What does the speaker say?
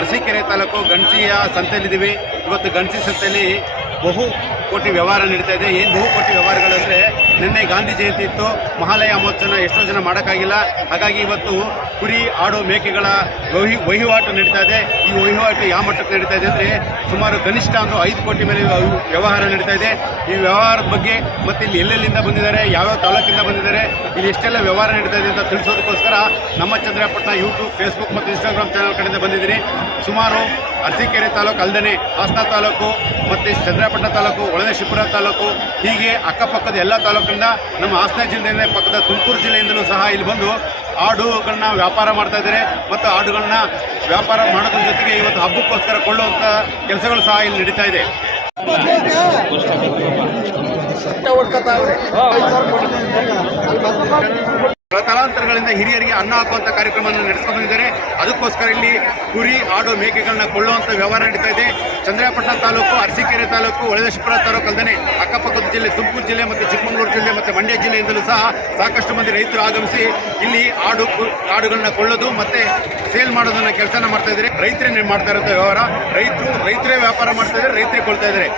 ಅರಸೀಕೆರೆ ತಾಲೂಕು ಗಣಸಿಯ ಸಂತೆಯಲ್ಲಿದ್ದೀವಿ. ಇವತ್ತು ಗಣಸಿ ಸಂತೆಯಲ್ಲಿ ಬಹು ಕೋಟಿ ವ್ಯವಹಾರ ನಡೀತಾ ಇದೆ. ಏನು ಬಹು ಕೋಟಿ ವ್ಯವಹಾರಗಳಂದರೆ, ನಿನ್ನೆ ಗಾಂಧಿ ಜಯಂತಿ ಇತ್ತು, ಮಹಾಲಯ ಮಹೋತ್ಸವ ಎಷ್ಟೋ ಜನ ಮಾಡೋಕ್ಕಾಗಿಲ್ಲ. ಹಾಗಾಗಿ ಇವತ್ತು ಕುರಿ ಆಡು ಮೇಕೆಗಳ ವಹಿವಾಟು ನಡೀತಾ ಇದೆ. ಈ ವಹಿವಾಟು ಯಾವ ಮಟ್ಟಕ್ಕೆ ನಡೀತಾ ಇದೆ ಅಂದರೆ, ಸುಮಾರು ಕನಿಷ್ಠ ಅಂದರೂ 5 ಕೋಟಿ ಮೇಲೆ ವ್ಯವಹಾರ ನಡೀತಾ ಇದೆ. ಈ ವ್ಯವಹಾರದ ಬಗ್ಗೆ ಮತ್ತು ಇಲ್ಲಿ ಎಲ್ಲೆಲ್ಲಿಂದ ಬಂದಿದ್ದಾರೆ, ಯಾವ್ಯಾವ ತಾಲೂಕಿಂದ ಬಂದಿದ್ದಾರೆ, ಇಲ್ಲಿ ಎಷ್ಟೆಲ್ಲ ವ್ಯವಹಾರ ನಡೀತಾ ಇದೆ ಅಂತ ತಿಳಿಸೋದಕ್ಕೋಸ್ಕರ ನಮ್ಮ ಚಂದ್ರಪಟ್ಟಣ ಯೂಟ್ಯೂಬ್, ಫೇಸ್ಬುಕ್ ಮತ್ತು ಇನ್ಸ್ಟಾಗ್ರಾಮ್ ಚಾನಲ್ ಕಡೆಯಿಂದ ಬಂದಿದ್ದೀನಿ. ಸುಮಾರು ಅರಸೀಕೆರೆ ತಾಲೂಕು ಅಲ್ಲದೆ ಹಾಸನ ತಾಲೂಕು ಮತ್ತು ಚಂದ್ರಪಟ್ಟಣ ತಾಲೂಕು, ಹೊಳೆನರಸೀಪುರ ತಾಲೂಕು, ಹೀಗೆ ಅಕ್ಕಪಕ್ಕದ ಎಲ್ಲ ತಾಲೂಕಿಂದ, ನಮ್ಮ ಹಾಸನ ಜಿಲ್ಲೆಯಿಂದ ಪಕ್ಕದ ತುಮಕೂರು ಜಿಲ್ಲೆಯಿಂದಲೂ ಸಹ ಇಲ್ಲಿ ಬಂದು ಆಡುಗಳನ್ನ ವ್ಯಾಪಾರ ಮಾಡ್ತಾ ಇದ್ದಾರೆ. ಮತ್ತು ಆಡುಗಳನ್ನ ವ್ಯಾಪಾರ ಮಾಡೋದ್ರ ಜೊತೆಗೆ ಇವತ್ತು ಹಬ್ಬಕ್ಕೋಸ್ಕರ ಕೊಳ್ಳುವಂಥ ಕೆಲಸಗಳು ಸಹ ಇಲ್ಲಿ ನಡೀತಾ ಇದೆ. ತಲಾಂತರಗಳಿಂದ ಹಿರಿಯರಿಗೆ ಅನ್ನ ಹಾಕುವಂಥ ಕಾರ್ಯಕ್ರಮವನ್ನು ನಡೆಸ್ಕೊಂಡು ಬಂದಿದ್ದಾರೆ. ಅದಕ್ಕೋಸ್ಕರ ಇಲ್ಲಿ ಕುರಿ ಆಡು ಮೇಕೆಗಳನ್ನ ಕೊಳ್ಳುವಂಥ ವ್ಯವಹಾರ ನಡೀತಾ ಇದೆ. ಚಂದ್ರಪಟ್ಟಣ ತಾಲೂಕು, ಅರಸೀಕೆರೆ ತಾಲೂಕು, ಹೊಳೆನರಸೀಪುರ ತಾಲೂಕು ಅಲ್ಲದೆ ಅಕ್ಕಪಕ್ಕದ ಜಿಲ್ಲೆ ತುಮಕೂರು ಜಿಲ್ಲೆ ಮತ್ತು ಚಿಕ್ಕಮಗಳೂರು ಜಿಲ್ಲೆ ಮತ್ತು ಮಂಡ್ಯ ಜಿಲ್ಲೆಯಿಂದಲೂ ಸಹ ಸಾಕಷ್ಟು ಮಂದಿ ರೈತರು ಆಗಮಿಸಿ ಇಲ್ಲಿ ಆಡುಗಳನ್ನ ಕೊಳ್ಳೋದು ಮತ್ತು ಸೇಲ್ ಮಾಡೋದನ್ನ ಕೆಲಸನ ಮಾಡ್ತಾ ಇದ್ದಾರೆ. ರೈತರೇ ಮಾಡ್ತಾ ಇರೋಂಥ ವ್ಯವಹಾರ. ರೈತರೇ ವ್ಯಾಪಾರ ಮಾಡ್ತಾ ಇದ್ದಾರೆ, ರೈತರೇ ಕೊಳ್ತಾ ಇದ್ದಾರೆ.